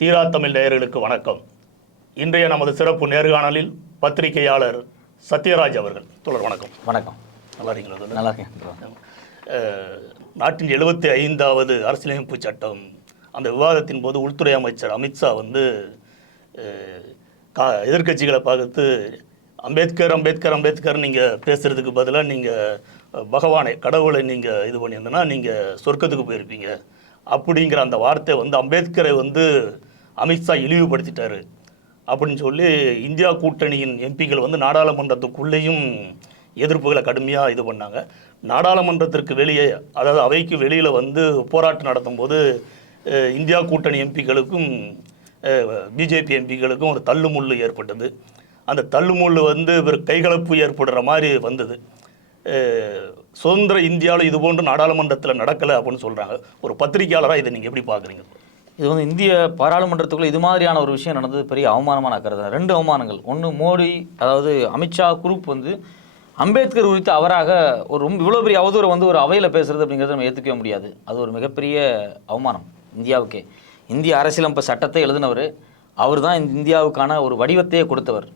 தீரா தமிழ் நேயர்களுக்கு வணக்கம். இன்றைய நமது சிறப்பு நேர்காணலில் பத்திரிகையாளர் சத்யராஜ் அவர்கள். தொடர் வணக்கம். வணக்கம். நல்லா இருக்கீங்களா? நல்லா இருக்கேன். நாட்டின் 75வது அரசியலமைப்பு சட்டம் அந்த விவாதத்தின் போது உள்துறை அமைச்சர் அமித்ஷா எதிர்கட்சிகளை பார்த்து அம்பேத்கர் அம்பேத்கர் அம்பேத்கர் நீங்கள் பேசுகிறதுக்கு பதிலாக நீங்கள் பகவானை கடவுளை நீங்கள் இது பண்ணியிருந்தனா நீங்கள் சொர்க்கத்துக்கு போயிருப்பீங்க அப்படிங்கிற அந்த வார்த்தை அம்பேத்கரை அமித்ஷா இழிவுபடுத்திட்டாரு அப்படின்னு சொல்லி இந்தியா கூட்டணியின் எம்பிக்கள் நாடாளுமன்றத்துக்குள்ளேயும் எதிர்ப்புகளை கடுமையாக இது பண்ணாங்க. நாடாளுமன்றத்திற்கு வெளியே, அதாவது அவைக்கு வெளியில் போராட்டம் நடத்தும் போது இந்தியா கூட்டணி எம்பிக்களுக்கும் பிஜேபி எம்பிக்களுக்கும் ஒரு தள்ளுமுள்ளு ஏற்பட்டது. அந்த தள்ளுமுள்ளு இவர் கைகலப்பு ஏற்படுற மாதிரி வந்தது. சுதந்திர இந்தியாவில் இது போன்று நாடாளுமன்றத்தில் நடக்கலை அப்படின்னு சொல்கிறாங்க. ஒரு பத்திரிகையாளராக இதை நீங்கள் எப்படி பார்க்குறீங்க? இது இந்திய பாராளுமன்றத்துக்குள்ளே இது மாதிரியான ஒரு விஷயம் நடந்தது பெரிய அவமானமாக நான் கருதுறேன். 2 அவமானங்கள். ஒன்று, மோடி அதாவது அமித்ஷா குரூப் அம்பேத்கர் குறித்து அவராக ஒரு இவ்வளோ பெரிய அவதூறு ஒரு அவையில் பேசுகிறது அப்படிங்கிறத நம்ம ஏற்றுக்கவே முடியாது. அது ஒரு மிகப்பெரிய அவமானம் இந்தியாவுக்கே. இந்திய அரசியலமைப்பு சட்டத்தை எழுதினவர் அவர் தான் இந்தியாவுக்கான ஒரு வடிவத்தையே கொடுத்தவர்.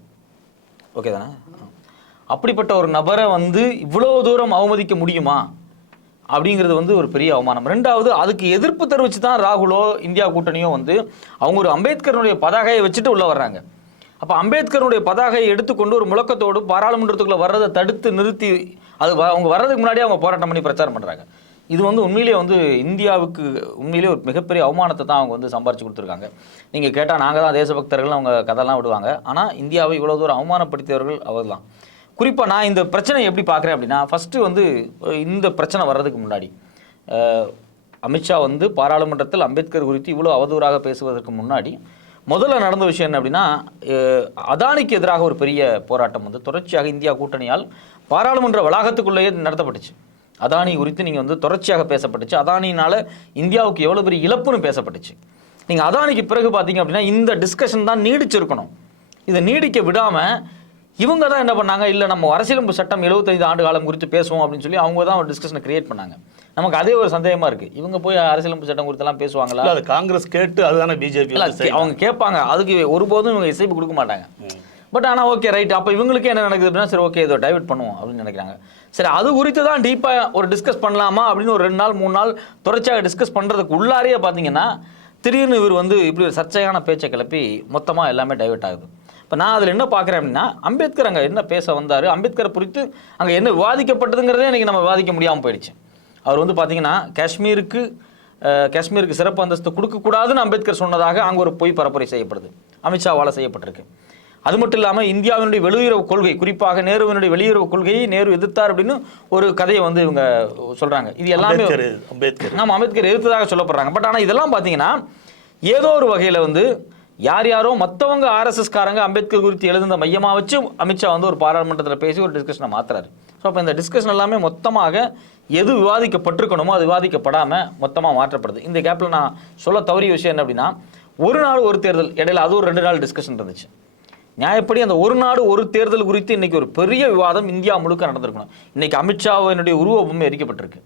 ஓகே தானே? அப்படிப்பட்ட ஒரு நபரை இவ்வளோ தூரம் அவமதிக்க முடியுமா அப்படிங்கிறது ஒரு பெரிய அவமானம். 2வது, அதுக்கு எதிர்ப்பு தெரிவித்து தான் ராகுலோ இந்தியா கூட்டணியோ அவங்க ஒரு அம்பேத்கருடைய பதாகையை வச்சுட்டு உள்ளே வர்றாங்க. அப்போ அம்பேத்கருடைய பதாகையை எடுத்துக்கொண்டு ஒரு முழக்கத்தோடு பாராளுமன்றத்துக்குள்ளே வர்றதை தடுத்து நிறுத்தி அவங்க வர்றதுக்கு முன்னாடியே அவங்க போராட்டம் பண்ணி பிரச்சாரம் பண்ணுறாங்க. இது உண்மையிலே இந்தியாவுக்கு உண்மையிலே ஒரு மிகப்பெரிய அவமானத்தை தான் அவங்க சம்பாரிச்சு கொடுத்துருக்காங்க. நீங்கள் கேட்டால் நாங்கள் தான் தேசபக்தர்கள் அவங்க கதைலாம் விடுவாங்க. ஆனால் இந்தியாவை இவ்வளோ தூரம் அவமானப்படுத்தியவர்கள் அவர் தான். குறிப்பாக நான் இந்த பிரச்சனையை எப்படி பார்க்குறேன் அப்படின்னா, ஃபஸ்ட்டு இந்த பிரச்சனை வர்றதுக்கு முன்னாடி அமித்ஷா பாராளுமன்றத்தில் அம்பேத்கர் குறித்து இவ்வளோ அவதூறாக பேசுவதற்கு முன்னாடி முதல்ல நடந்த விஷயம் என்ன அப்படின்னா, அதானிக்கு எதிராக ஒரு பெரிய போராட்டம் தொடர்ச்சியாக இந்தியா கூட்டணியால் பாராளுமன்ற வளாகத்துக்குள்ளேயே நடத்தப்பட்டுச்சு. அதானி குறித்து நீங்கள் தொடர்ச்சியாக பேசப்பட்டுச்சு. அதானினால் இந்தியாவுக்கு எவ்வளோ பெரிய இழப்புன்னு பேசப்பட்டுச்சு. நீங்கள் அதானிக்கு பிறகு பார்த்தீங்க அப்படின்னா இந்த டிஸ்கஷன் தான் நீடிச்சிருக்கணும். இதை நீடிக்க விடாமல் இவங்க தான் என்ன பண்ணாங்க, இல்லை நம்ம அரசியலமைப்பு சட்டம் 75 ஆண்டு காலம் குறித்து பேசுவோம் அப்படின்னு சொல்லி அவங்க தான் ஒரு டிஸ்கஷனை கிரியேட் பண்ணாங்க. நமக்கு அதே ஒரு சந்தேகமாக இருக்குது, இவங்க போய் அரசியலமைப்பு சட்டம் குறித்தெல்லாம் பேசுவாங்களா? அது காங்கிரஸ் கேட்டு அதுதானே பிஜேபி அவங்க கேட்பாங்க. அதுக்கு ஒருபோதும் இவங்க இசைப்பு கொடுக்க மாட்டாங்க. பட் ஆனால் ஓகே ரைட், அப்போ இவங்களுக்கு என்ன நடக்குது அப்படின்னா, சரி ஓகே இதை டைவர்ட் பண்ணுவோம் அப்படின்னு நினைக்கிறாங்க. சரி, அது குறித்து தான் டீப்பாக ஒரு டிஸ்கஸ் பண்ணலாமா அப்படின்னு ஒரு 2 நாள் 3 நாள் தொடர்ச்சியாக டிஸ்கஸ் பண்ணுறதுக்கு உள்ளாரையே பார்த்தீங்கன்னா திடீர்னு இவர் இப்படி ஒரு சர்ச்சையான பேச்சை கிளப்பி மொத்தமாக எல்லாமே டைவர்ட் ஆகுது. இப்போ நான் அதில் என்ன பார்க்குறேன் அப்படின்னா, அம்பேத்கர் அங்கே என்ன பேச வந்தார், அம்பேத்கரை குறித்து அங்கே என்ன விவாதிக்கப்பட்டதுங்கிறதே இன்றைக்கி நம்ம விவாதிக்க முடியாமல் போயிடுச்சு. அவர் பார்த்தீங்கன்னா காஷ்மீருக்கு சிறப்பு அந்தஸ்து கொடுக்கக்கூடாதுன்னு அம்பேத்கர் சொன்னதாக அங்கே ஒரு பொய் பரப்புரை செய்யப்படுது, அமித்ஷாவால் செய்யப்பட்டிருக்கு. அது மட்டும் இல்லாமல் இந்தியாவினுடைய வெளியுறவு கொள்கை, குறிப்பாக நேருவினுடைய வெளியுறவு கொள்கையை நேரு எதிர்த்தார் அப்படின்னு ஒரு கதையை இவங்க சொல்கிறாங்க. இது எல்லாமே அம்பேத்கர் எதிர்த்ததாக சொல்லப்படுறாங்க. பட் ஆனால் இதெல்லாம் பார்த்தீங்கன்னா ஏதோ ஒரு வகையில் யாரோ மற்றவங்க ஆர்எஸ்எஸ்காரங்க அம்பேத்கர் குறித்து எழுதுந்த மையமாக வச்சு அமித்ஷா ஒரு பாராளுமன்றத்தில் பேசி ஒரு டிஸ்கஷனை மாற்றுறாரு. ஸோ அப்போ இந்த டிஸ்கஷன் எல்லாமே மொத்தமாக எது விவாதிக்கப்பட்டிருக்கணுமோ அது விவாதிக்கப்படாமல் மொத்தமாக மாற்றப்படுது. இந்த கேப்பில் நான் சொல்ல தவறிய விஷயம் என்ன அப்படின்னா, ஒரு நாடு ஒரு தேர்தல் இடையில அது ஒரு 2 நாள் டிஸ்கஷன் இருந்துச்சு. நியாயப்படி அந்த ஒரு நாடு ஒரு தேர்தல் குறித்து இன்றைக்கி ஒரு பெரிய விவாதம் இந்தியா முழுக்க நடந்திருக்கணும். இன்றைக்கி அமித்ஷாவினுடைய உருவமும் எரிக்கப்பட்டிருக்கு.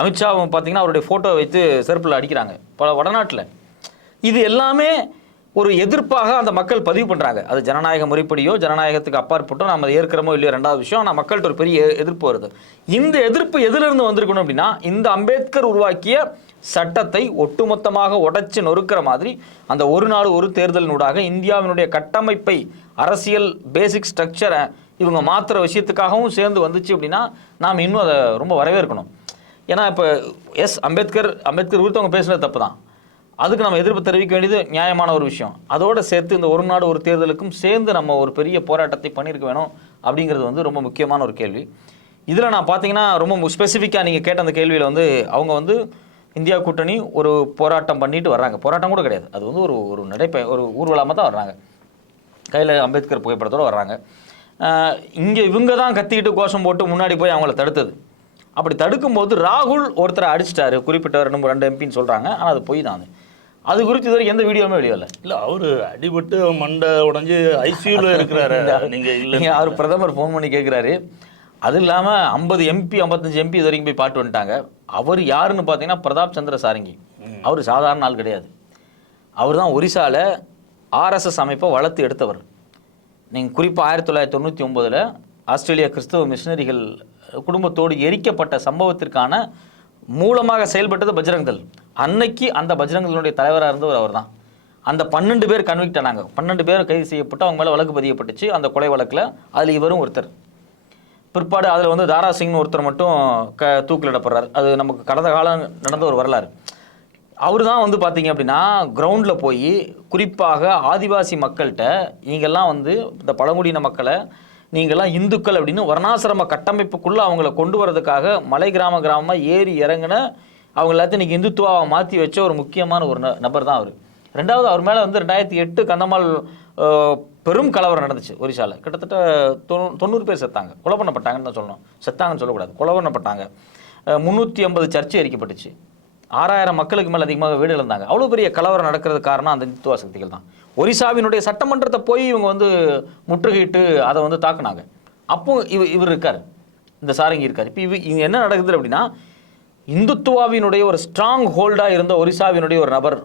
அமித்ஷா பார்த்தீங்கன்னா அவருடைய ஃபோட்டோ வைத்து செருப்பில் அடிக்கிறாங்க பல வடநாட்டில். இது எல்லாமே ஒரு எதிர்ப்பாக அந்த மக்கள் பதிவு பண்ணுறாங்க. அது ஜனநாயக முறைப்படியோ ஜனநாயகத்துக்கு அப்பாற்பட்டோ நம்ம ஏற்கிறமோ இல்லையோ 2வது விஷயம். ஆனால் மக்கள்கிட்ட ஒரு பெரிய எதிர்ப்பு வருது. இந்த எதிர்ப்பு எதிலிருந்து வந்திருக்கணும் அப்படின்னா, இந்த அம்பேத்கர் உருவாக்கிய சட்டத்தை ஒட்டுமொத்தமாக உடைச்சு நொறுக்கிற மாதிரி அந்த ஒரு நாடு ஒரு தேர்தலினூடாக இந்தியாவினுடைய கட்டமைப்பை, அரசியல் பேசிக் ஸ்ட்ரக்சரை இவங்க மாற்றுற விஷயத்துக்காகவும் சேர்ந்து வந்துச்சு அப்படின்னா நாம் இன்னும் அதை ரொம்ப வரவேற்கணும். ஏன்னா இப்போ அம்பேத்கர் குறித்து அவங்க பேசுகிறது தப்பு தான், அதுக்கு நம்ம எதிர்ப்பு தெரிவிக்க வேண்டியது நியாயமான ஒரு விஷயம். அதோடு சேர்த்து இந்த ஒரு நாடு ஒரு தேர்தலுக்கும் சேர்ந்து நம்ம ஒரு பெரிய போராட்டத்தை பண்ணியிருக்க வேணும் அப்படிங்கிறது ரொம்ப முக்கியமான ஒரு கேள்வி. இதில் நான் பார்த்தீங்கன்னா ரொம்ப ஸ்பெசிஃபிக்காக நீங்கள் கேட்ட அந்த கேள்வியில் அவங்க இந்தியா கூட்டணி ஒரு போராட்டம் பண்ணிட்டு வர்றாங்க. போராட்டம் கூட கிடையாது, அது ஒரு ஊர்வலமாக தான் வர்றாங்க. கையில் அம்பேத்கர் புகைப்படத்தோடு வர்றாங்க. இங்கே இவங்க தான் கத்திக்கிட்டு கோஷம் போட்டு முன்னாடி போய் அவங்கள தடுத்தது. அப்படி தடுக்கும்போது ராகுல் ஒருத்தரை அடிச்சிட்டாரு, குறிப்பிட்ட 2 எம்பின்னு சொல்கிறாங்க. ஆனால் அது போய் தான். அது குறித்து இதுவரை எந்த வீடியோவுமே வெளியே இல்லை. அவர் அடிபட்டு மண்டை உடஞ்சி ஐசியூவில் இருக்கிறாரு. நீங்கள் அவர் பிரதமர் ஃபோன் பண்ணி கேட்குறாரு. அது இல்லாமல் 50 எம்பி 55 எம்பி இது வரைக்கும் போய் பாட்டு வந்துட்டாங்க. அவர் யாருன்னு பார்த்தீங்கன்னா பிரதாப் சந்திர சாரங்கி. அவர் சாதாரண ஆள் கிடையாது. அவர் தான் ஒரிசாவில் ஆர்எஸ்எஸ் அமைப்பை வளர்த்து எடுத்தவர். நீங்கள் குறிப்பாக 1999 ஆஸ்திரேலியா கிறிஸ்தவ மிஷினரிகள் குடும்பத்தோடு எரிக்கப்பட்ட சம்பவத்திற்கான மூலமாக செயல்பட்டது பஜ்ரங் தள். அன்னைக்கு அந்த பஜ்ரங் தளுடைய தலைவராக இருந்தவர் அவர் தான். அந்த 12 பேர் கன்விக்ட் ஆனாங்க. 12 பேர் கைது செய்யப்பட்டு அவங்க மேலே வழக்கு பதியப்பட்டுச்சு அந்த கொலை வழக்கில். அதில் இவரும் ஒருத்தர். பிற்பாடு அதில் வந்து தாரா சிங்னு ஒருத்தர் மட்டும் தூக்கிலிடப்படுறார். அது நமக்கு கடந்த காலம் நடந்த ஒரு வரலாறு. அவர் தான் வந்து பார்த்தீங்க அப்படின்னா கிரவுண்டில் போய் குறிப்பாக ஆதிவாசி மக்கள்கிட்ட நீங்கள்லாம் வந்து இந்த பழங்குடியின மக்களை நீங்கள்லாம் இந்துக்கள் அப்படின்னு வர்ணாசிரம கட்டமைப்புக்குள்ளே அவங்கள கொண்டு வரதுக்காக மலை கிராமமாக ஏறி இறங்கின அவங்க எல்லாத்தையும் இன்றைக்கி இந்துத்துவாவை மாற்றி வச்ச ஒரு முக்கியமான ஒரு நபர் தான் அவர். ரெண்டாவது அவர் மேலே வந்து 2008 கந்தமால் பெரும் கலவரம் நடந்துச்சு ஒரிசாவில். கிட்டத்தட்ட 90 பேர் செத்தாங்க, கொலை பண்ணப்பட்டாங்கன்னு தான் சொல்லணும், செத்தாங்கன்னு சொல்லக்கூடாது, கொலை பண்ணப்பட்டாங்க. 350 சர்ச்சை எரிக்கப்பட்டுச்சு. 6000 மக்களுக்கு மேலே அதிகமாக வீடு இழந்தாங்க. அவ்வளோ பெரிய கலவரம் நடக்கிறது காரணம் அந்த இந்துத்துவ சக்திகள் தான். ஒரிசாவினுடைய சட்டமன்றத்தை போய் இவங்க வந்து முற்றுகையிட்டு அதை வந்து தாக்குனாங்க. அப்போ இவர் இருக்கார், இந்த சாரங்கி இருக்கார். இப்போ இவங்க என்ன நடக்குது அப்படின்னா இந்துத்துவாவினுடைய ஒரு ஸ்ட்ராங் ஹோல்டாக இருந்த ஒரிசாவினுடைய ஒரு நபர்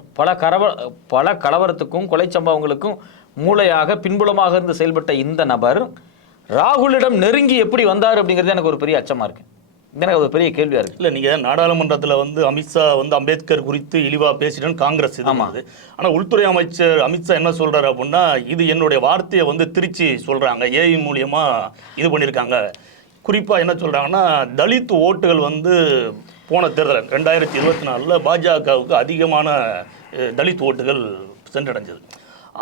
பல கலவரத்துக்கும் கொலை சம்பவங்களுக்கும் மூளையாக பின்புலமாக இருந்து செயல்பட்ட இந்த நபர் ராகுலிடம் நெருங்கி எப்படி வந்தார் அப்படிங்கிறது எனக்கு ஒரு பெரிய அச்சமாக இருக்குது. எனக்கு ஒரு பெரிய கேள்வியாக இருக்குது. இல்லை, நீங்கள் நாடாளுமன்றத்தில் வந்து அமித்ஷா வந்து அம்பேத்கர் குறித்து இழிவாக பேசிட்டேன்னு காங்கிரஸ் இது. ஆனால் உள்துறை அமைச்சர் அமித்ஷா என்ன சொல்கிறாரு அப்படின்னா இது என்னுடைய வார்த்தையை வந்து திருச்சி சொல்கிறாங்க, ஏஐ மூலியமாக இது பண்ணியிருக்காங்க. குறிப்பாக என்ன சொல்கிறாங்கன்னா தலித் ஓட்டுகள் வந்து போன தேர்தல் 2024 பாஜகவுக்கு அதிகமான தலித் ஓட்டுகள் சென்றடைஞ்சது.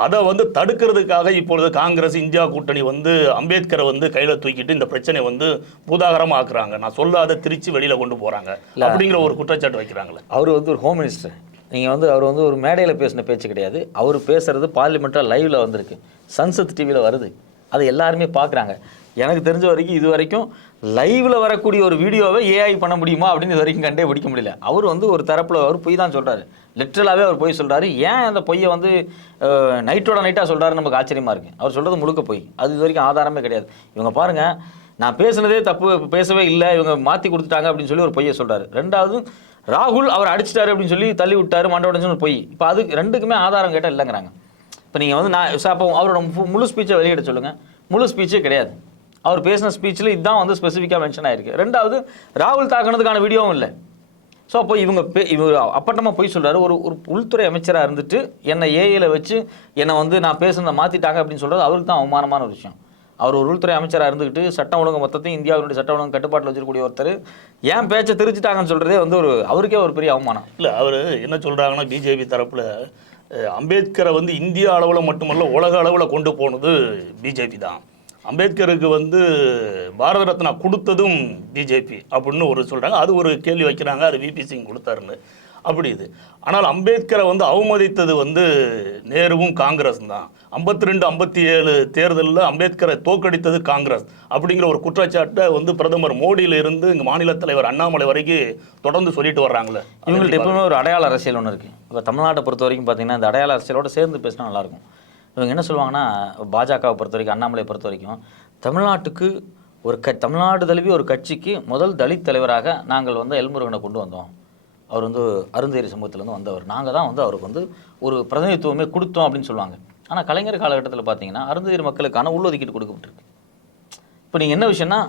அதை வந்து தடுக்கிறதுக்காக இப்பொழுது காங்கிரஸ் இந்தியா கூட்டணி வந்து அம்பேத்கரை வந்து கையில் தூக்கிட்டு இந்த பிரச்சனை வந்து பூதாகரமாக ஆக்குறாங்க. நான் சொல்லாத திருச்சி வெளியில் கொண்டு போகிறாங்க அப்படிங்கிற ஒரு குற்றச்சாட்டு வைக்கிறாங்களே. அவர் வந்து ஒரு ஹோம் மினிஸ்டர். நீங்கள் வந்து அவர் வந்து ஒரு மேடையில் பேசின பேச்சு கிடையாது. அவர் பேசுகிறது பார்லிமெண்ட்டில் லைவில் வந்திருக்கு, சன்சத் டிவியில் வருது, அதை எல்லாருமே பார்க்குறாங்க. எனக்கு தெரிஞ்ச வரைக்கும் இது வரைக்கும் லைவில் வரக்கூடிய ஒரு வீடியோவை ஏஐ பண்ண முடியுமா அப்படின்னு இது வரைக்கும் கண்டே பிடிக்க முடியல. அவர் வந்து ஒரு தரப்பில் அவர் பொய் தான் சொல்கிறாரு, லிட்ரலாகவே அவர் பொய் சொல்கிறாரு. ஏன் அந்த பொய்யை வந்து நைட்டோட நைட்டாக சொல்கிறாருன்னு நமக்கு ஆச்சரியமாக இருக்குது. அவர் சொல்கிறது முழுக்க பொய், அது இது வரைக்கும் ஆதாரமே கிடையாது. இவங்க பாருங்கள், நான் பேசுனதே தப்பு, பேசவே இல்லை, இவங்க மாற்றி கொடுத்துட்டாங்க அப்படின்னு சொல்லி ஒரு பொய்யை சொல்கிறாரு. ரெண்டாவது ராகுல் அவர் அடிச்சிட்டாரு அப்படின்னு சொல்லி தள்ளி விட்டார் மண்டை உடஞ்சுன்னு ஒரு பொய். இப்போ அது ரெண்டுக்குமே ஆதாரம் கேட்டால் இல்லைங்கிறாங்க. இப்போ நீங்கள் வந்து நான் அப்போ அவரோட முழு ஸ்பீச்சை வெளியிட சொல்லுங்கள், முழு ஸ்பீச்சே கிடையாது. அவர் பேசின ஸ்பீச்சில் இதுதான் வந்து ஸ்பெசிஃபிக்காக மென்ஷன் ஆயிருக்கு. ரெண்டாவது ராகுல் தாக்குனதுக்கான வீடியோவும் இல்லை. ஸோ அப்போ இவர் அப்பட்டமாக போய் சொல்கிறாரு. ஒரு உள்துறை அமைச்சராக இருந்துட்டு என்னை ஏஐயில் வச்சு என்னை வந்து நான் பேசுனதை மாற்றிட்டாங்க அப்படின்னு சொல்கிறது அவருக்கு தான் அவமானமான ஒரு விஷயம். அவர் ஒரு உள்துறை அமைச்சராக இருந்துக்கிட்டு சட்டம் ஒழுங்கு மொத்தத்தையும் இந்தியாவினுடைய சட்ட ஒழுங்கு கட்டுப்பாட்டில் வச்சிருக்கக்கூடிய ஒருத்தர் ஏன் பேச்சை திருச்சிட்டாங்கன்னு சொல்கிறதே வந்து அவருக்கே ஒரு பெரிய அவமானம். இல்லை, அவர் என்ன சொல்கிறாங்கன்னா பிஜேபி தரப்பில் அம்பேத்கரை வந்து இந்தியா அளவில் மட்டுமல்ல உலக அளவில் கொண்டு போனது பிஜேபி தான். அம்பேத்கருக்கு வந்து பாரத ரத்னா கொடுத்ததும் பிஜேபி அப்படின்னு ஒரு சொல்கிறாங்க. அது ஒரு கேள்வி வைக்கிறாங்க, அது விபி சிங் கொடுத்தாருன்னு. அப்படி இது. ஆனால் அம்பேத்கரை வந்து அவமதித்தது வந்து நேருவும் காங்கிரஸ் தான். 52, 57 தேர்தலில் அம்பேத்கரை தோற்கடித்தது காங்கிரஸ் அப்படிங்கிற ஒரு குற்றச்சாட்டை வந்து பிரதமர் மோடியிலிருந்து இங்கே மாநில தலைவர் அண்ணாமலை வரைக்கும் தொடர்ந்து சொல்லிட்டு வர்றாங்களே. இவங்கள்ட்ட எப்பவுமே ஒரு அடையாள அரசியல் ஒன்று இருக்குது. இப்போ தமிழ்நாட்டை பொறுத்த வரைக்கும் பார்த்தீங்கன்னா இந்த அடையாள அரசியலோடு சேர்ந்து பேசினா நல்லாயிருக்கும். இவங்க என்ன சொல்லுவாங்கன்னா பாஜகவை பொறுத்த வரைக்கும், அண்ணாமலை பொறுத்த வரைக்கும் தமிழ்நாட்டுக்கு ஒரு தமிழ்நாடு தழுவி ஒரு கட்சிக்கு முதல் தலித் தலைவராக நாங்கள் வந்து எல்முருகனை கொண்டு வந்தோம். அவர் வந்து அருந்தேரி சமூகத்திலேருந்து வந்தவர், நாங்கள் தான் வந்து அவருக்கு வந்து ஒரு பிரதிநிதித்துவமே கொடுத்தோம் அப்படின்னு சொல்லுவாங்க. ஆனால் கலைஞர் காலகட்டத்தில் பார்த்தீங்கன்னா அருந்தேரி மக்களுக்கான உள்ளொதுக்கீடு கொடுக்கப்பட்டிருக்கு. இப்போ நீங்கள் என்ன விஷயம்னா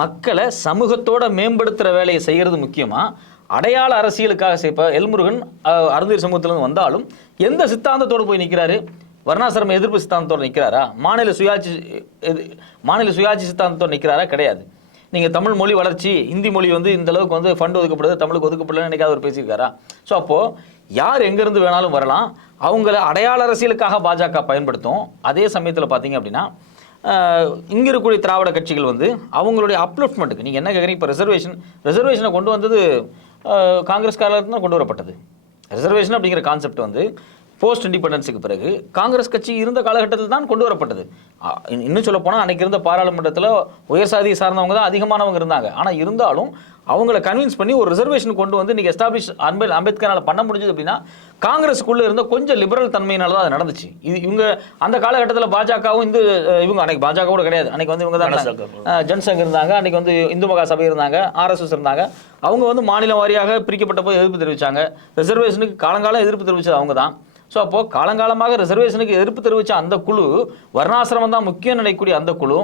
மக்களை சமூகத்தோட மேம்படுத்துகிற வேலையை செய்கிறது முக்கியமாக அடையாள அரசியலுக்காக இப்போ எல்முருகன் அருந்தேரி சமூகத்திலேருந்து வந்தாலும் எந்த சித்தாந்தத்தோடு போய் நிற்கிறாரு? வர்ணாசிரம எதிர்ப்பு சித்தாந்தத்தோடு நிற்கிறாரா? மாநில சுயாட்சி சித்தாந்தத்தோடு நிற்கிறாரா? கிடையாது. நீங்கள் தமிழ் மொழி வளர்ச்சி, இந்தி மொழி வந்து இந்த அளவுக்கு வந்து ஃபண்ட் ஒதுக்கப்படுது, தமிழுக்கு ஒதுக்கப்படலன்னு என்னைக்காவது அவர் பேசியிருக்காரா? ஸோ அப்போது யார் எங்கேருந்து வேணாலும் வரலாம், அவங்கள அடையாள அரசியலுக்காக பாஜக பயன்படுத்தும். அதே சமயத்தில் பார்த்தீங்க அப்படின்னா இங்கே இருக்கக்கூடிய திராவிட கட்சிகள் வந்து அவங்களுடைய அப்லிஃப்ட்மெண்ட்டுக்கு நீங்கள் என்ன கேட்குறீங்க? இப்போ ரிசர்வேஷனை கொண்டு வந்தது காங்கிரஸ் காலத்தில் தான் கொண்டு வரப்பட்டது. ரிசர்வேஷன் அப்படிங்கிற கான்செப்ட் வந்து போஸ்ட் இண்டிபெண்டன்ஸுக்கு பிறகு காங்கிரஸ் கட்சி இருந்த காலகட்டத்தில் தான் கொண்டு வரப்பட்டது. இன்னும் சொல்ல போனால் அன்றைக்கி இருந்த பாராளுமன்றத்தில் உயர் சாதியை சார்ந்தவங்க தான் அதிகமானவங்க இருந்தாங்க. ஆனால் இருந்தாலும் அவங்கள கன்வின்ஸ் பண்ணி ஒரு ரிசர்வேஷன் கொண்டு வந்து இன்றைக்கி எஸ்டாப்ளிஷ் அம்பேத்கரால் பண்ண முடிஞ்சது அப்படின்னா காங்கிரஸுக்குள்ளே இருந்த கொஞ்சம் லிபரல் தன்மையினால தான் அது நடந்துச்சு. இவங்க அந்த காலகட்டத்தில் பாஜகவும் இவங்க அன்றைக்கி பாஜக கூட கிடையாது, அன்றைக்கி வந்து இவங்க தான் ஜனசங் இருந்தாங்க, அன்றைக்கி வந்து இந்து மகா சபை இருந்தாங்க, ஆர்எஸ்எஸ் இருந்தாங்க. அவங்க வந்து மாநில வாரியாக பிரிக்கப்பட்ட போது எதிர்ப்பு தெரிவித்தாங்க. ரிசர்வேஷனுக்கு காலங்காலம் எதிர்ப்பு தெரிவித்தது அவங்க தான். ஸோ அப்போது காலங்காலமாக ரிசர்வேஷனுக்கு எதிர்ப்பு தெரிவித்த அந்த குழு, வர்ணாசிரமம் தான் முக்கியம் நினைக்கக்கூடிய அந்த குழு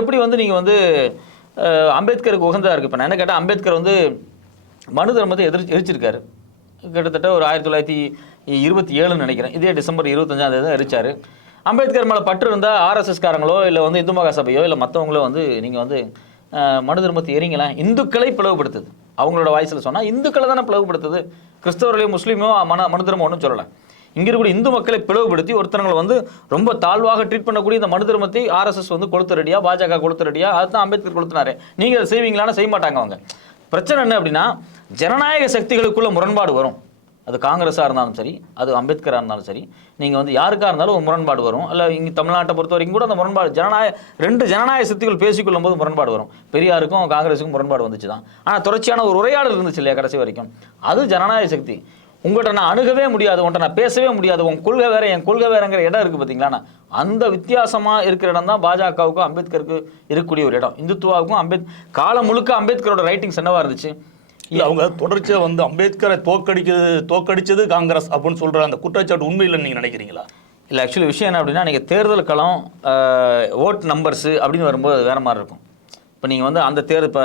எப்படி வந்து நீங்கள் வந்து அம்பேத்கருக்கு உகந்ததாக இருக்குது? இப்போ நான் என்ன கேட்டால், அம்பேத்கர் வந்து மனு தர்மத்தை எரிச்சிருக்காரு. கிட்டத்தட்ட ஒரு 1927 நினைக்கிறேன், இதே டிசம்பர் 25 எரிச்சார். அம்பேத்கர் மேலே பற்று இருந்தால் ஆர்எஸ்எஸ்காரங்களோ இல்லை வந்து இந்து மகாசபையோ இல்லை மற்றவங்களோ வந்து நீங்கள் வந்து மனு தர்மத்தை எரிங்களேன். இந்துக்களை பிளவுபடுத்துது. அவங்களோட வாய்ஸில் சொன்னால் இந்துக்களை தானே பிளவுபடுத்துது. கிறிஸ்தவர்களையோ முஸ்லீமோ மனு தர்மம் ஒன்றும் சொல்லலை. இங்கே இருக்கக்கூடிய இந்து மக்களை பிளவுபடுத்தி ஒருத்தவங்களை வந்து ரொம்ப தாழ்வாக ட்ரீட் பண்ணக்கூடிய இந்த மனு தர்மத்தை ஆர்எஸ்எஸ் வந்து கொளுத்த ரெடியா, பாஜக கொளுத்த ரெடியா, அதுதான் அம்பேத்கர் கொளுத்தினாரு. நீங்கள் அதை செய்வீங்களான்னு செய்ய மாட்டாங்க அவங்க. பிரச்சனை என்ன அப்படின்னா, ஜனநாயக சக்திகளுக்குள்ள முரண்பாடு வரும். அது காங்கிரஸாக இருந்தாலும் சரி, அது அம்பேத்கராக இருந்தாலும் சரி, நீங்கள் வந்து யாருக்காக இருந்தாலும் ஒரு முரண்பாடு வரும். இல்லை இங்கே தமிழ்நாட்டை பொறுத்த வரைக்கும் கூட அந்த முரண்பாடு ரெண்டு ஜனநாயக சக்திகள் பேசிக்கொள்ளும் போது முரண்பாடு வரும். பெரியாருக்கும் காங்கிரஸுக்கும் முரண்பாடு வந்துச்சு தான். ஆனால் தொடர்ச்சியான ஒரு உரையாடல் இருந்துச்சு இல்லையா கடைசி வரைக்கும், அது ஜனநாயக சக்தி. உங்கள்கிட்ட நான் அணுகவே முடியாது, உங்கள்கிட்ட நான் பேசவே முடியாது, உன் கொள்கை வேற என் கொள்கை வேறங்கிற இடம் இருக்குது பார்த்தீங்களா. அந்த வித்தியாசமாக இருக்கிற இடம் தான் பாஜகவுக்கும் அம்பேத்கருக்கு இருக்கக்கூடிய ஒரு இடம். இந்துத்துவாவுக்கும் காலம் முழுக்க அம்பேத்கரோட ரைட்டிங்ஸ் என்னவா இருந்துச்சு? இல்லை, அவங்க தொடர்ச்சியாக வந்து அம்பேத்கரை தோக்கடிச்சது காங்கிரஸ் அப்படின்னு சொல்கிற அந்த குற்றச்சாட்டு உண்மையில் நீங்கள் நினைக்கிறீங்களா? இல்லை, ஆக்சுவலி விஷயம் என்ன அப்படின்னா, நீங்கள் தேர்தல் களம் ஓட் நம்பர்ஸு அப்படின்னு வரும்போது அது வேறு மாதிரி இருக்கும். இப்போ நீங்கள் வந்து அந்த இப்போ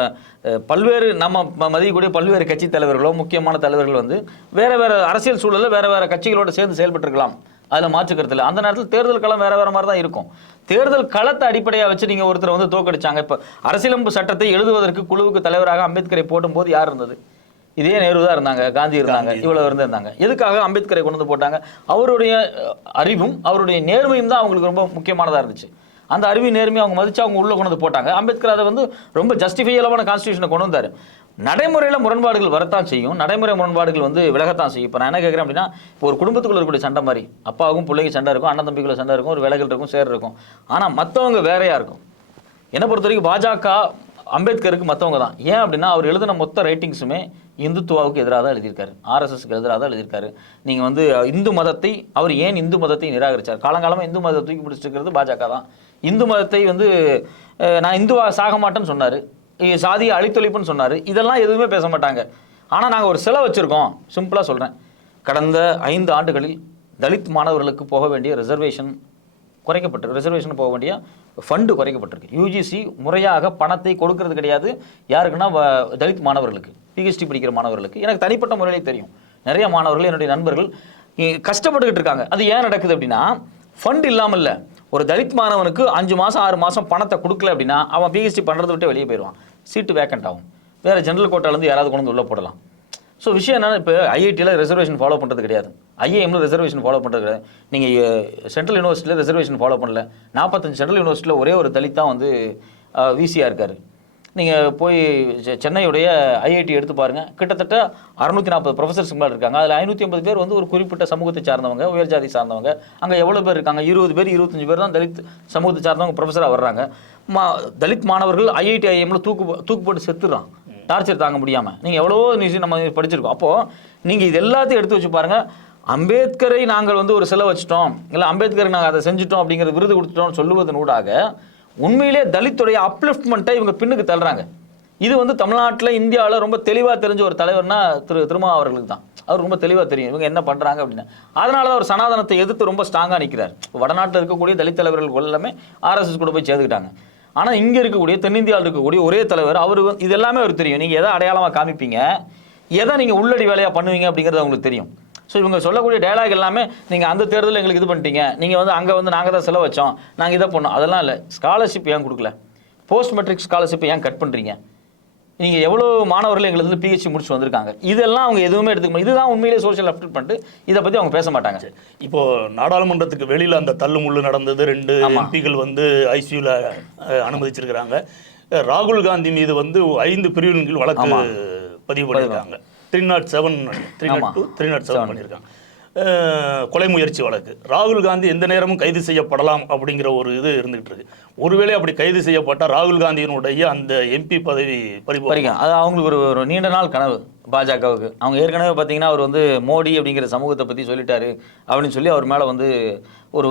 பல்வேறு நம்ம மதிக்கக்கூடிய பல்வேறு கட்சி தலைவர்களோ முக்கியமான தலைவர்கள் வந்து வேறு வேறு அரசியல் சூழலில் வேறு வேறு கட்சிகளோடு சேர்ந்து செயல்பட்டுருக்கலாம். அதில் மாற்றுக்கிறது இல்லை. அந்த நேரத்தில் தேர்தல் களம் வேறு வேறு மாதிரி தான் இருக்கும். தேர்தல் களத்தை அடிப்படையாக வச்சு நீங்கள் ஒருத்தர் வந்து தோக்கடிச்சாங்க. இப்போ அரசியலமைப்பு சட்டத்தை எழுதுவதற்கு குழுவுக்கு தலைவராக அம்பேத்கரை போடும்போது யார் இருந்தது? இதே நேரு தான் இருந்தாங்க, காந்தி இருந்தாங்க, இவ்வளோ இருந்தாங்க. எதுக்காக அம்பேத்கரை கொண்டு வந்து போட்டாங்க? அவருடைய அறிவும் அவருடைய நேர்மையும் தான் அவங்களுக்கு ரொம்ப முக்கியமானதாக இருந்துச்சு. அந்த அறிவு நேர்மையை அவங்க மதிச்சு அவங்க உள்ளே கொண்டு வந்து போட்டாங்க. அம்பேத்கர் அதை வந்து ரொம்ப ஜஸ்டிஃபையலான கான்ஸ்டியூஷனை கொண்டு வந்தார். நடைமுறையில் முரண்பாடுகள் வரத்தான் செய்யும், நடைமுறை முரண்பாடுகள் வந்து விலகத்தான் செய்யும். இப்போ நான் என்ன கேட்குறேன் அப்படின்னா, இப்போ ஒரு குடும்பத்துக்குள்ள இருக்கக்கூடிய சண்டை மாதிரி அப்பாவுக்கும் பிள்ளைக்கு சண்டை இருக்கும், அண்ணன் தம்பிக்குள்ள சண்டை இருக்கும், ஒரு விலகல் இருக்கும், சேர் இருக்கும். ஆனால் மற்றவங்க வேறையாக இருக்கும். என்னை பொறுத்த வரைக்கும் பாஜக அம்பேத்கருக்கு மற்றவங்க தான். ஏன் அப்படின்னா, அவர் எழுதின மொத்த ரைட்டிங்ஸுமே இந்துத்துவாவுக்கு எதிராக தான் எழுதியிருக்காரு, ஆர்எஸ்எஸ்க்கு எதிராக தான் எழுதியிருக்காரு. நீங்கள் வந்து இந்து மதத்தை, அவர் ஏன் இந்து மதத்தை நிராகரித்தார்? காலங்காலமாக இந்து மதத்தை தூக்கி பிடிச்சிருக்கிறது பாஜக தான். இந்து மதத்தை வந்து நான் இந்துவா சாக மாட்டேன்னு சொன்னார், சாதியை அழித்தொழிப்புன்னு சொன்னார். இதெல்லாம் எதுவுமே பேச மாட்டாங்க. ஆனால் நாங்கள் ஒரு சிலை வச்சுருக்கோம். சிம்பிளாக சொல்கிறேன், கடந்த 5 ஆண்டுகளில் தலித் மாணவர்களுக்கு போக வேண்டிய ரிசர்வேஷன் ரிசர்வேஷன் போக வேண்டிய ஃபண்டு குறைக்கப்பட்டிருக்கு. யூஜிசி முறையாக பணத்தை கொடுக்கறது கிடையாது. யாருக்குன்னா தலித் மாணவர்களுக்கு, பிஹெச்டி படிக்கிற மாணவர்களுக்கு. எனக்கு தனிப்பட்ட முறையிலே தெரியும், நிறைய மாணவர்கள் என்னுடைய நண்பர்கள் கஷ்டப்பட்டுக்கிட்டு இருக்காங்க. அது ஏன் நடக்குது அப்படின்னா, ஃபண்ட் இல்லாமல் இல்லை. ஒரு தலித் மாணவனுக்கு 5 மாதம் 6 மாதம் பணத்தை கொடுக்கல அப்படின்னா அவன் பிஹெச்டி பண்ணுறதை விட்டு வெளியே போயிடுவான். சீட்டு வேக்கண்ட் ஆகும். வேறு ஜென்ரல் கோட்டாலேருந்து யாராவது கொண்டு வந்து உள்ளே போடலாம். ஸோ விஷயம் என்னன்னா, இப்போ ஐஐடியில் ரிசர்வேஷன் ஃபாலோ பண்ணுறது கிடையாது, ஐஏஎம்ல ரிசர்வேஷன் ஃபாலோ பண்ணுறது கிடையாது. நீங்கள் சென்ட்ரல் யூனிவர்சிட்டியில் ரிசர்வேஷன் ஃபாலோ பண்ணல. 45 சென்ட்ரல் யூனிவர்சிட்டியில் ஒரே ஒரு தலித் தான் வந்து விசியாக இருக்கார். நீங்கள் போய் சென்னையுடைய ஐஐடி எடுத்து பாருங்கள், கிட்டத்தட்ட 640 ப்ரொஃபஸர்ஸ் மேலே இருக்காங்க. அதில் 550 பேர் வந்து ஒரு குறிப்பிட்ட சமூகத்தை சார்ந்தவங்க, உயர் ஜாதி சார்ந்தவங்க. அங்கே எவ்வளோ பேர் இருக்காங்க? 20 பேர் 25 பேர் தான் தலித் சமூகத்தை சார்ந்தவங்க ப்ரொஃபஸராக வர்றாங்க. தலித் மாணவர்கள் ஐஐடி ஐஎம்ல தூக்கு போட்டு செத்துடுறான், டார்ச்சர் தாங்க முடியாமல். நீங்கள் எவ்வளவோ நியூஸ் நம்ம படிச்சிருக்கோம். அப்போது நீங்கள் இது எல்லாத்தையும் எடுத்து வச்சு பாருங்கள். அம்பேத்கரை நாங்கள் வந்து ஒரு சிலை வச்சுட்டோம், இல்லை அம்பேத்கருக்கு நாங்கள் அதை செஞ்சுட்டோம் அப்படிங்கிற விருது கொடுத்துட்டோம்னு சொல்லுவதனூடாக உண்மையிலே தலித்துடைய அப்லிஃப்ட்மெண்ட்டை இவங்க பின்னுக்கு தள்ளுறாங்க. இது வந்து தமிழ்நாட்டில் இந்தியாவில் ரொம்ப தெளிவாக தெரிஞ்ச ஒரு தலைவர்னா திருமா அவர்களுக்கு தான். அவர் ரொம்ப தெளிவாக தெரியும் இவங்க என்ன பண்ணுறாங்க அப்படின்னு. அதனால தான் அவர் சனாதனத்தை எதிர்த்து ரொம்ப ஸ்ட்ராங்காக நிற்கிறார். வடநாட்டில் இருக்கக்கூடிய தலித் தலைவர்கள் எல்லாமே ஆர்எஸ்எஸ் கூட போய் சேர்ந்துக்கிட்டாங்க. ஆனால் இங்கே இருக்கக்கூடிய தென்னிந்தியாவில் இருக்கக்கூடிய ஒரே தலைவர் அவர் இது எல்லாமே அவருக்கு தெரியும். நீங்கள் எதை அடையாளமாக காமிப்பீங்க, எதை நீங்கள் உள்ளடி வேலையாக பண்ணுவீங்க அப்படிங்கிறது அவங்களுக்கு தெரியும். ஸோ இவங்க சொல்லக்கூடிய டயலாக் எல்லாமே நீங்கள் அந்த தேர்தலில் எங்களுக்கு இது பண்ணிட்டீங்க, நீங்கள் வந்து அங்கே வந்து நாங்கள் தான் செலவு வச்சோம், நாங்கள் இதை பண்ணோம், அதெல்லாம் இல்லை. ஸ்காலர்ஷிப் ஏன் கொடுக்கல? போஸ்ட் மெட்ரிக் ஸ்காலர்ஷிப் ஏன் கட் பண்ணுறீங்க? நீங்கள் எவ்வளோ மாணவர்கள் எங்களுக்கு வந்து பிஹெச்டி முடிச்சு வந்திருக்காங்க, இதெல்லாம் அவங்க எதுவுமே எடுத்துக்க. இதுதான் உண்மையிலே சோஷியல் அப்டேட் பண்ணிட்டு இதை பற்றி அவங்க பேச மாட்டாங்க. இப்போ நாடாளுமன்றத்துக்கு வெளியில் அந்த தள்ளுமுள்ளு நடந்தது, 2 எம்பிக்கள் வந்து ஐசியூவில் அனுமதிச்சிருக்கிறாங்க. ராகுல் காந்தி மீது வந்து 5 பிரிவின் கீழ் வழக்கு பதிவு பண்ணியிருக்காங்க. 307 பண்ணியிருக்காங்க. கொலை முயற்சி வழக்கு. ராகுல் காந்தி எந்த நேரமும் கைது செய்யப்படலாம் அப்படிங்கிற ஒரு இது இருந்துகிட்டு இருக்கு. ஒருவேளை அப்படி கைது செய்யப்பட்டால் ராகுல் காந்தியினுடைய அந்த எம்பி பதவி பறிக்கும். அது அவங்களுக்கு ஒரு நீண்ட நாள் கனவு பாஜகவுக்கு. அவங்க ஏற்கனவே பார்த்தீங்கன்னா அவர் வந்து மோடி அப்படிங்கிற சமூகத்தை பற்றி சொல்லிட்டாரு அப்படின்னு சொல்லி அவர் மேலே வந்து ஒரு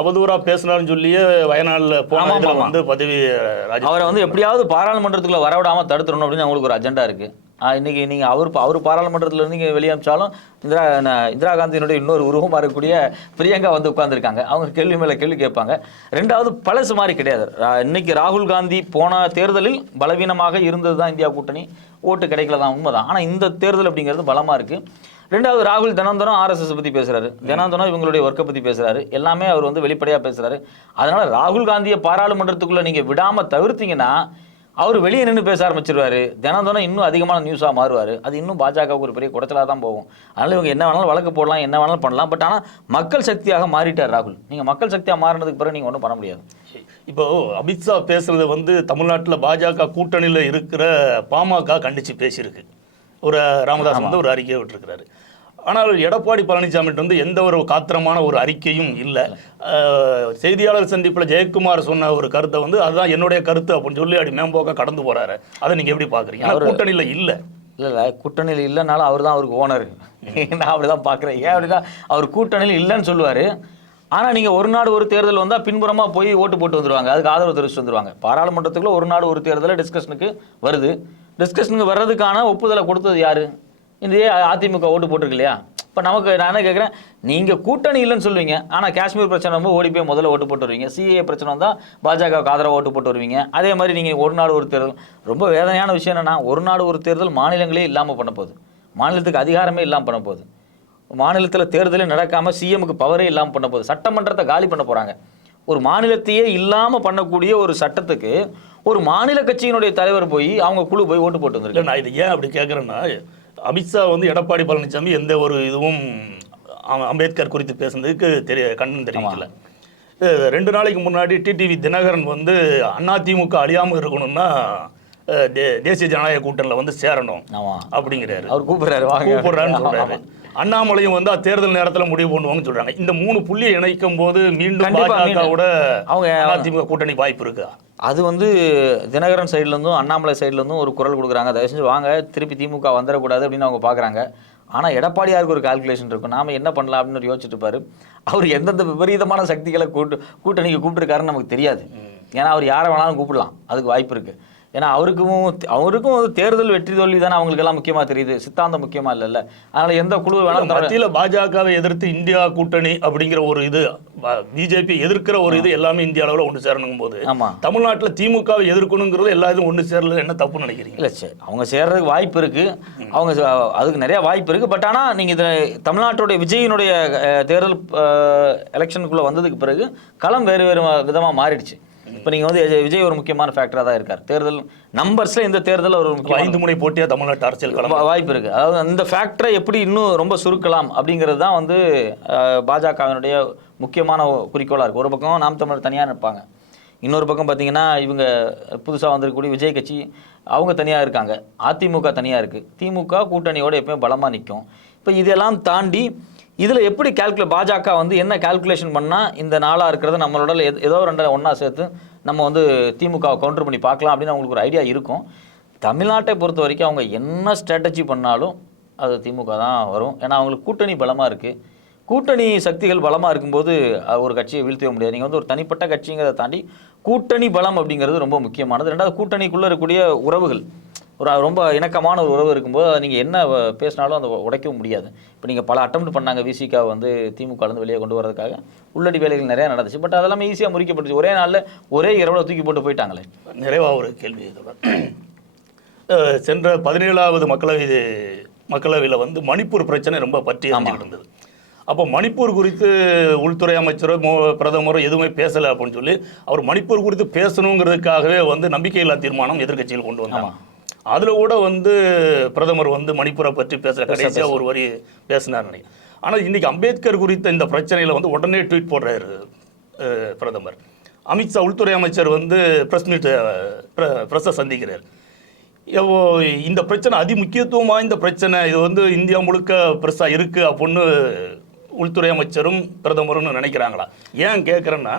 அவதூறா பேசினார்னு சொல்லியே வயநாட்டில் போன வந்து பதவி, அவரை வந்து எப்படியாவது பாராளுமன்றத்துக்குள்ள வரவிடாமல் தடுத்துடணும் அப்படின்னு அவங்களுக்கு ஒரு அஜெண்டா இருக்குது. இன்னைக்கு நீங்கள் அவர் பாராளுமன்றத்தில் இருந்து நீங்கள் வெளியே அனுப்பிச்சாலும் இந்திரா காந்தியினுடைய இன்னொரு உருவமாக இருக்கக்கூடிய பிரியங்கா வந்து உட்கார்ந்துருக்காங்க. அவங்க கேள்வி மேலே கேள்வி கேட்பாங்க. ரெண்டாவது பழசு மாதிரி கிடையாது. இன்னைக்கு ராகுல் காந்தி போன தேர்தலில் பலவீனமாக இருந்தது தான் இந்தியா கூட்டணி, ஓட்டு கிடைக்கல தான், உண்மைதான். ஆனால் இந்த தேர்தல் அப்படிங்கிறது பலமாக இருக்குது. ரெண்டாவது ராகுல் தினம் ஆர்எஸ்எஸ் பற்றி பேசுகிறாரு, தினம் இவங்களுடைய ஒர்க்கை பற்றி பேசுகிறாரு, எல்லாமே அவர் வந்து வெளிப்படையாக பேசுகிறாரு. அதனால் ராகுல் காந்தியை பாராளுமன்றத்துக்குள்ளே நீங்கள் விடாமல் தவிர்த்தீங்கன்னா அவர் வெளியே நின்று பேச ஆரம்பிச்சிருவாரு. தினம் இன்னும் அதிகமான நியூஸாக மாறுவார். அது இன்னும் பாஜகவுக்கு ஒரு பெரிய குடைச்சலாக தான் போகும். அதனால் இவங்க என்ன வேணாலும் வழக்கு போடலாம், என்ன வேணாலும் பண்ணலாம். பட் ஆனால் மக்கள் சக்தியாக மாறிட்டார் ராகுல். நீங்கள் மக்கள் சக்தியாக மாறினதுக்கு பிறகு நீங்கள் ஒன்றும் பண்ண முடியாது. இப்போ அமித்ஷா பேசுறது வந்து தமிழ்நாட்டில் பாஜக கூட்டணியில் இருக்கிற பாமக கண்டித்து பேசியிருக்கு. ஒரு ராமதாஸ் வந்து ஒரு அறிக்கையை விட்டுருக்கிறாரு. ஆனால் எடப்பாடி பழனிசாமி வந்து எந்த ஒரு காத்திரமான ஒரு அறிக்கையும் இல்லை. செய்தியாளர் சந்திப்பில் ஜெயக்குமார் சொன்ன ஒரு கருத்தை வந்து அதுதான் என்னுடைய கருத்து அப்படின்னு சொல்லி அப்படி மேம்போக்கா கடந்து போறாரு. அதை நீங்க எப்படி பாக்குறீங்க? அவர் கூட்டணியில் இல்லை. இல்லை கூட்டணியில் இல்லைனாலும் அவர் தான் அவருக்கு ஓனர். நான் அப்படிதான் பார்க்குறேன். ஏன் அப்படிதான் அவர் கூட்டணியில் இல்லைன்னு சொல்லுவார். ஆனால் நீங்கள் ஒரு நாடு ஒரு தேர்தல் வந்தால் பின்புறமாக போய் ஓட்டு போட்டு வந்துடுவாங்க, அதுக்கு ஆதரவு தெரிவித்து வந்துடுவாங்க. பாராளுமன்றத்துக்குள்ள ஒரு நாடு ஒரு தேர்தலில் டிஸ்கஷனுக்கு வருது. டிஸ்கஷனுக்கு வர்றதுக்கான ஒப்புதலை கொடுத்தது யாரு? இந்த அதிமுக ஓட்டு போட்டிருக்கு இல்லையா? இப்போ நமக்கு நான் என்ன கேட்குறேன், நீங்கள் கூட்டணி இல்லைன்னு சொல்லுவீங்க, ஆனால் காஷ்மீர் பிரச்சனை வந்து ஓடி போய் முதல்ல ஓட்டு போட்டு வருவீங்க. சிஏ பிரச்சனை வந்தால் பாஜகவுக்கு ஆதரவாக ஓட்டு போட்டு வருவீங்க. அதே மாதிரி நீங்கள் ஒரு நாடு ஒரு தேர்தல், ரொம்ப வேதனையான விஷயம் என்னென்னா, ஒரு நாடு ஒரு தேர்தல் மாநிலங்களே இல்லாமல் பண்ண போகுது, மாநிலத்துக்கு அதிகாரமே இல்லாமல் பண்ண போகுது, மாநிலத்தில் தேர்தலே நடக்காமல் சிஎம்முக்கு பவரே இல்லாமல் பண்ண போகுது, சட்டமன்றத்தை காலி பண்ண போகிறாங்க. ஒரு மாநிலத்தையே இல்லாமல் பண்ணக்கூடிய ஒரு சட்டத்துக்கு ஒரு மாநில கட்சியினுடைய தலைவர் போய் அவங்க குழு போய் ஓட்டு போட்டு வந்துருக்கு. நான் இது ஏன் அப்படி கேட்குறேன்னா, அமித்ஷா வந்து எடப்பாடி பழனிசாமி எந்த ஒரு இதுவும் அம்பேத்கர் குறித்து பேசுனதுக்கு கண்ணன் தெரிவிக்கல. 2 நாளைக்கு முன்னாடி டிடிவி தினகரன் வந்து அதிமுக அழியாமல் இருக்கணும்னா தேசிய ஜனநாயக கூட்டணியில் வந்து சேரணும் அப்படிங்கிறாரு. அவர் கூப்பிடுறாருன்னு சொல்றாரு. அண்ணாமலையும் வந்து தேர்தல் நேரத்தில் முடிவு பண்ணுவாங்கன்னு சொல்றாங்க. இந்த 3 புள்ளியை இணைக்கும் போது மீண்டும் பாஜகவோட அவங்க அதிமுக கூட்டணி வாய்ப்பு இருக்கா? அது வந்து தினகரன் சைட்லேருந்தும் அண்ணாமலை சைட்லேருந்தும் ஒரு குரல் கொடுக்குறாங்க, தயவு செஞ்சு வாங்க திருப்பி திமுக வந்துடக்கூடாது அப்படின்னு அவங்க பார்க்குறாங்க. ஆனால் எடப்பாடியாருக்கு ஒரு கால்குலேஷன் இருக்கும், நாம் என்ன பண்ணலாம் அப்படின்னு யோசிச்சுட்டு இருப்பார். அவர் எந்தெந்த விபரீதமான சக்திகளை கூட்டணிக்கு கூப்பிட்டுருக்காருன்னு நமக்கு தெரியாது. ஏன்னா அவர் யாரை வேணாலும் கூப்பிடலாம், அதுக்கு வாய்ப்பு இருக்குது. ஏன்னா அவருக்கும் தேர்தல் வெற்றி தோல்வி தானே அவங்களுக்கு எல்லாம் முக்கியமாக தெரியுது, சித்தாந்தம் முக்கியமாக இல்லைல்ல. அதனால் எந்த குழு வேணாலும் மத்தியில் பாஜகவை எதிர்த்து இந்தியா கூட்டணி அப்படிங்கிற ஒரு இது, பிஜேபி எதிர்க்கிற ஒரு இது எல்லாமே இந்திய அளவில் ஒன்று சேரணும் போது, தமிழ்நாட்டில் திமுகவை எதிர்க்கணுங்கிறது எல்லா இதுவும் ஒன்று சேரல, என்ன தப்பு நினைக்கிறீங்க? இல்லை சரி, அவங்க சேர்றதுக்கு வாய்ப்பு இருக்குது, அவங்க அதுக்கு நிறைய வாய்ப்பு இருக்குது. பட் ஆனால் நீங்கள் இதில் தமிழ்நாட்டுடைய விஜயினுடைய தேர்தல் எலெக்ஷனுக்குள்ளே வந்ததுக்கு பிறகு களம் வேறு விதமாக மாறிடுச்சு. இப்போ நீங்கள் வந்து விஜய் ஒரு முக்கியமான ஃபேக்டராக தான் இருக்கார். தேர்தல் நம்பர்ஸில் இந்த தேர்தல் ஒரு 5 முனை போட்டியாக தமிழ்நாட்டு அரசியல் வாய்ப்பு இருக்குது. அதாவது அந்த ஃபேக்டரை எப்படி இன்னும் ரொம்ப சுருக்கலாம் அப்படிங்கிறது தான் வந்து பாஜகவினுடைய முக்கியமான குறிக்கோளாக இருக்குது. ஒரு பக்கம் நாம் தமிழர் தனியாக நிற்பாங்க, இன்னொரு பக்கம் பார்த்தீங்கன்னா இவங்க புதுசாக வந்திருக்கக்கூடிய விஜய் கட்சி அவங்க தனியாக இருக்காங்க, அதிமுக தனியாக இருக்குது, திமுக கூட்டணியோடு எப்பவுமே பலமாக நிற்கும். இப்போ இதெல்லாம் தாண்டி இதில் எப்படி பாஜக வந்து என்ன கால்குலேஷன் பண்ணால் இந்த நாளாக இருக்கிறத நம்மளோட ஏதோ 2 ஒன்றா சேர்த்து நம்ம வந்து திமுகவை கவுண்டர் பண்ணி பார்க்கலாம் அப்படின்னு அவங்களுக்கு ஒரு ஐடியா இருக்கும். தமிழ்நாட்டை பொறுத்த வரைக்கும் அவங்க என்ன ஸ்ட்ராட்டஜி பண்ணாலும் அது திமுக தான் வரும். ஏன்னா அவங்களுக்கு கூட்டணி பலமாக இருக்குது. கூட்டணி சக்திகள் பலமாக இருக்கும்போது ஒரு கட்சியை வீழ்த்தவே முடியாது. நீங்கள் வந்து ஒரு தனிப்பட்ட கட்சிங்கிறத தாண்டி கூட்டணி பலம் அப்படிங்கிறது ரொம்ப முக்கியமானது. ரெண்டாவது கூட்டணிக்குள்ளே இருக்கக்கூடிய உறவுகள், ஒரு ரொம்ப இணக்கமான ஒரு உறவு இருக்கும்போது அதை நீங்கள் என்ன பேசினாலும் அதை உடைக்கவும் முடியாது. இப்போ நீங்கள் பல அட்டெம்ப்ட் பண்ணாங்க விசிகா வந்து திமுகலேருந்து வெளியே கொண்டு வரதுக்காக, உள்ளடி வேலைகள் நிறையா நடந்துச்சு. பட் அதெல்லாம் ஈஸியாக முறிக்கப்பட்டுச்சு. ஒரே நாளில் ஒரே இரவில் தூக்கி போட்டு போயிட்டாங்களே. நிறைவாக ஒரு கேள்வி சென்ற 17வது மக்களவையில் வந்து மணிப்பூர் பிரச்சனை ரொம்ப பற்றி இருந்தது. அப்போ மணிப்பூர் குறித்து உள்துறை அமைச்சரோ பிரதமரோ எதுவுமே பேசலை அப்படின்னு சொல்லி அவர் மணிப்பூர் குறித்து பேசணுங்கிறதுக்காகவே வந்து நம்பிக்கையில்லா தீர்மானம் எதிர்கட்சிகள் கொண்டு வந்தாங்க. அதில் கூட வந்து பிரதமர் வந்து மணிப்பூரை பற்றி பேசல, கடைசியாக ஒரு வரி பேசினார் நினைக்கிறேன். ஆனால் இன்றைக்கி அம்பேத்கர் குறித்த இந்த பிரச்சனையில் வந்து உடனே ட்வீட் போடுறாரு பிரதமர். அமித்ஷா உள்துறை அமைச்சர் வந்து ப்ரெஸ்ஸை சந்திக்கிறார். இந்த பிரச்சனை அதிமுக்கியத்துவம் வாய்ந்த பிரச்சனை, இது வந்து இந்தியா முழுக்க பெருசாக இருக்குது அப்படின்னு உள்துறை அமைச்சரும் பிரதமரும் நினைக்கிறாங்களா? ஏன் கேட்குறேன்னா,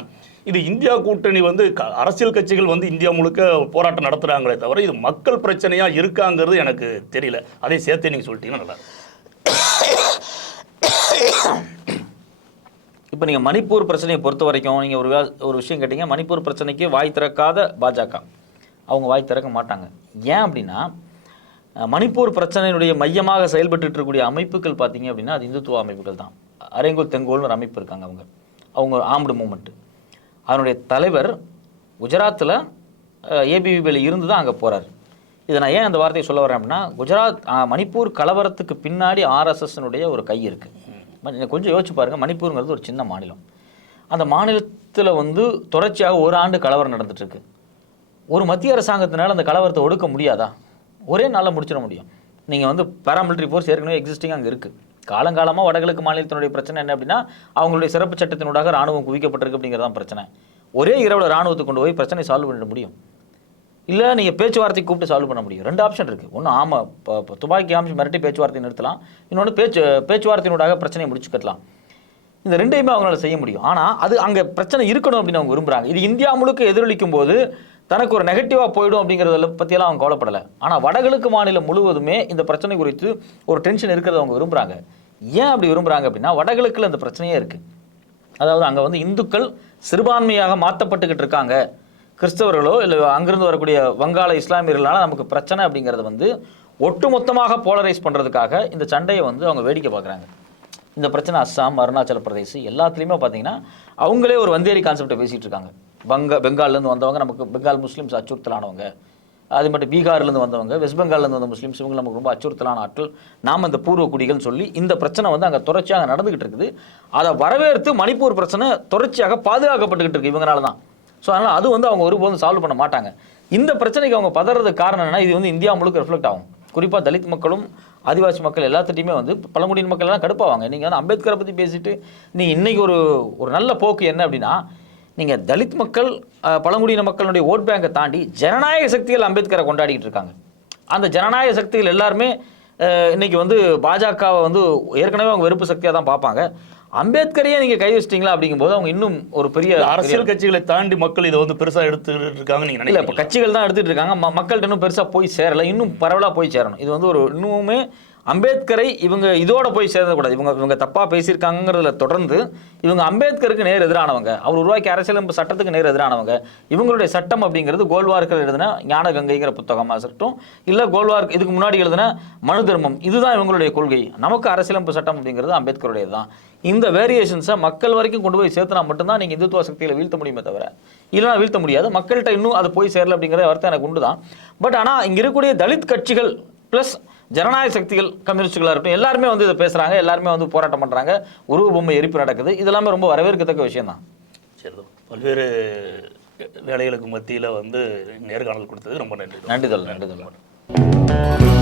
இது இந்தியா கூட்டணி வந்து அரசியல் கட்சிகள் வந்து இந்தியா முழுக்க போராட்டம் நடத்துகிறாங்களே தவிர இது மக்கள் பிரச்சனையாக இருக்காங்கிறது எனக்கு தெரியல. அதை சேர்த்து நீங்கள் சொல்லிட்டீங்கன்னா நல்லா. இப்போ நீங்கள் மணிப்பூர் பிரச்சனையை பொறுத்த வரைக்கும் நீங்கள் ஒரு விஷயம் கேட்டீங்க. மணிப்பூர் பிரச்சனைக்கு வாய் திறக்காத பாஜக, அவங்க வாய் திறக்க மாட்டாங்க. ஏன் அப்படின்னா மணிப்பூர் பிரச்சனையினுடைய மையமாக செயல்பட்டு இருக்கக்கூடிய அமைப்புகள் பார்த்தீங்க அப்படின்னா அது இந்துத்துவ அமைப்புகள் தான். அரேங்கோல் தெங்கோல்னு ஒரு அமைப்பு இருக்காங்க. அவங்க ஆர்ம்டு மூமெண்ட். அதனுடைய தலைவர் குஜராத்தில் ஏபிவிபியில் இருந்து தான் அங்கே போகிறார். இதை நான் ஏன் அந்த வார்த்தையை சொல்ல வரேன் அப்படின்னா, மணிப்பூர் கலவரத்துக்கு பின்னாடி ஆர்எஸ்எஸ்னுடைய ஒரு கை இருக்குது. கொஞ்சம் யோசிச்சு பாருங்கள், மணிப்பூருங்கிறது ஒரு சின்ன மாநிலம். அந்த மாநிலத்தில் தொடர்ச்சியாக ஒரு ஆண்டு கலவரம் நடந்துட்டுருக்கு. ஒரு மத்திய அரசாங்கத்தினால் அந்த கலவரத்தை ஒடுக்க முடியாதா? ஒரே நாளில் முடிச்சிட முடியும். நீங்கள் பாராமிலிட்டரி ஃபோர்ஸ் ஏற்கனவே எக்ஸிஸ்டிங் அங்கே இருக்குது. காலங்காலமாக வடகிழக்கு மாநிலத்தினுடைய பிரச்சனை என்ன அப்படின்னா, அவங்களுடைய சிறப்பு சட்டத்தினூடாக ராணுவம் குவிக்கப்பட்டிருக்கு அப்படிங்கிறதான் பிரச்சனை. ஒரே இரவில் ராணுவத்தை கொண்டு போய் பிரச்சனை சால்வ் பண்ணிட முடியும், இல்லை நீங்கள் பேச்சுவார்த்தை கூப்பிட்டு சால்வ் பண்ண முடியும். 2 ஆப்ஷன் இருக்குது. ஒன்று ஆமாம் துப்பாக்கி காமிச்சு மிரட்டி பேச்சுவார்த்தை நிறுத்தலாம், இன்னொன்று பேச்சுவார்த்தையினூடாக பிரச்சனையை முடிச்சு கட்டலாம். இந்த ரெண்டையுமே அவங்களால செய்ய முடியும். ஆனால் அது அங்கே பிரச்சனை இருக்கணும் அப்படின்னு அவங்க விரும்புகிறாங்க. இது இந்தியா முழுக்க எதிரொலிக்கும் போது தனக்கு ஒரு நெகட்டிவாக போயிடும் அப்படிங்கிறத பற்றியெல்லாம் அவங்க கவலைப்படலை. ஆனால் வடகிழக்கு மாநிலம் முழுவதுமே இந்த பிரச்சனை குறித்து ஒரு டென்ஷன் இருக்கிறத அவங்க விரும்புகிறாங்க. ஏன் அப்படி விரும்புகிறாங்க அப்படின்னா, வடகிழக்கில் அந்த பிரச்சனையே இருக்குது. அதாவது அங்கே இந்துக்கள் சிறுபான்மையாக மாற்றப்பட்டுக்கிட்டு இருக்காங்க. கிறிஸ்தவர்களோ இல்லை அங்கிருந்து வரக்கூடிய வங்காள இஸ்லாமியர்களால் நமக்கு பிரச்சனை அப்படிங்கிறத ஒட்டுமொத்தமாக போலரைஸ் பண்ணுறதுக்காக இந்த சண்டையை அவங்க வேடிக்கை பார்க்குறாங்க. இந்த பிரச்சனை அஸ்ஸாம், அருணாச்சல பிரதேஷ் எல்லாத்துலேயுமே பார்த்தீங்கன்னா அவங்களே ஒரு வந்தேரி கான்செப்டை பேசிகிட்டு இருக்காங்க. பெங்கால்லேருந்து வந்தவங்க நமக்கு பெங்கால் முஸ்லீம்ஸ் அச்சுறுத்தலானவங்க, அது மட்டும் பீகார்லேருந்து வந்தவங்க, வெஸ்ட் பெங்கால்லேருந்து வந்த முஸ்லீம்ஸ் இவங்க நமக்கு ரொம்ப அச்சுறுத்தலான ஆட்கள், நாம் இந்த பூர்வ குடிகள் சொல்லி இந்த பிரச்சனை அங்கே தொடர்ச்சியாக நடந்துகிட்டு இருக்குது. அதை வரவேற்று மணிப்பூர் பிரச்சனை தொடர்ச்சியாக பாதுகாக்கப்பட்டுக்கிட்டு இருக்கு இவங்களால தான். ஸோ அதனால் அது அவங்க ஒருபோதும் சால்வ் பண்ண மாட்டாங்க. இந்த பிரச்சனைக்கு அவங்க பதறதுக்கு காரணம் என்னன்னா, இது இந்தியா முழுக்க ரிஃப்ளெக்ட் ஆகும். குறிப்பாக தலித் மக்களும் ஆதிவாசி மக்கள் எல்லாத்திட்டையுமே பழங்குடியின மக்கள் எல்லாம் கடுப்பாவாங்க. நீங்கள் அம்பேத்கரை பற்றி பேசிட்டு நீங்கள் இன்றைக்கி ஒரு நல்ல போக்கு என்ன அப்படின்னா, நீங்கள் தலித் மக்கள் பழங்குடியின மக்களுடைய ஓட் பேங்கை தாண்டி ஜனநாயக சக்திகள் அம்பேத்கரை கொண்டாடிக்கிட்டு இருக்காங்க. அந்த ஜனநாயக சக்திகள் எல்லாருமே இன்றைக்கி பாஜகவை ஏற்கனவே அவங்க வெறுப்பு சக்தியாக தான் பார்ப்பாங்க. அம்பேத்கரையே நீங்கள் கை வச்சிட்டீங்களா அப்படிங்கும்போது அவங்க இன்னும் ஒரு பெரிய அரசியல் கட்சிகளை தாண்டி மக்கள் இதை பெருசாக எடுத்துக்கிட்டு இருக்காங்க. நீங்கள் இல்லை, இப்போ கட்சிகள் தான் எடுத்துகிட்டு இருக்காங்க. மக்கள்கிட்ட இன்னும் பெருசாக போய் சேரலை, இன்னும் பரவலாக போய் சேரணும். இது ஒரு இன்னுமே அம்பேத்கரை இவங்க இதோட போய் சேர்ந்தக்கூடாது. இவங்க தப்பாக பேசியிருக்காங்கிறதுல தொடர்ந்து இவங்க அம்பேத்கருக்கு நேர் எதிரானவங்க, அவர் உருவாக்கி அரசியலமைப்பு சட்டத்துக்கு நேர் எதிரானவங்க. இவங்களுடைய சட்டம் அப்படிங்கிறது கோல்வார்க்கர் எழுதின ஞான கங்கைங்கிற புத்தகமாக இருக்கட்டும், இல்லை கோல்வார்க் இதுக்கு முன்னாடி எழுதின மனு தர்மம், இதுதான் இவங்களுடைய கொள்கை. நமக்கு அரசியலமைப்பு சட்டம் அப்படிங்கிறது அம்பேத்கருடையது தான். இந்த வேரியேஷன்ஸை மக்கள் வரைக்கும் கொண்டு போய் சேர்த்துனா மட்டும்தான் நீங்கள் இந்துத்துவ சக்திகளை வீழ்த்த முடியுமே தவிர இல்லைனா வீழ்த்த முடியாது. மக்கள்கிட்ட இன்னும் அது போய் சேரல அப்படிங்கிற வார்த்தை எனக்கு உண்டு தான். பட் ஆனால் இங்கே இருக்கக்கூடிய தலித் கட்சிகள் ப்ளஸ் ஜனநாயக சக்திகள், கம்யூனிஸ்டுகளாக இருக்கட்டும், எல்லாருமே இதை பேசுகிறாங்க, எல்லாருமே போராட்டம் பண்ணுறாங்க, உருவ பொம்மை எரிப்பு நடக்குது. இதெல்லாமே ரொம்ப வரவேற்கத்தக்க விஷயம் தான். சரி, பல்வேறு வேலைகளுக்கு மத்தியில் நேர்காணல் கொடுத்தது ரொம்ப நன்றி. நன்றி.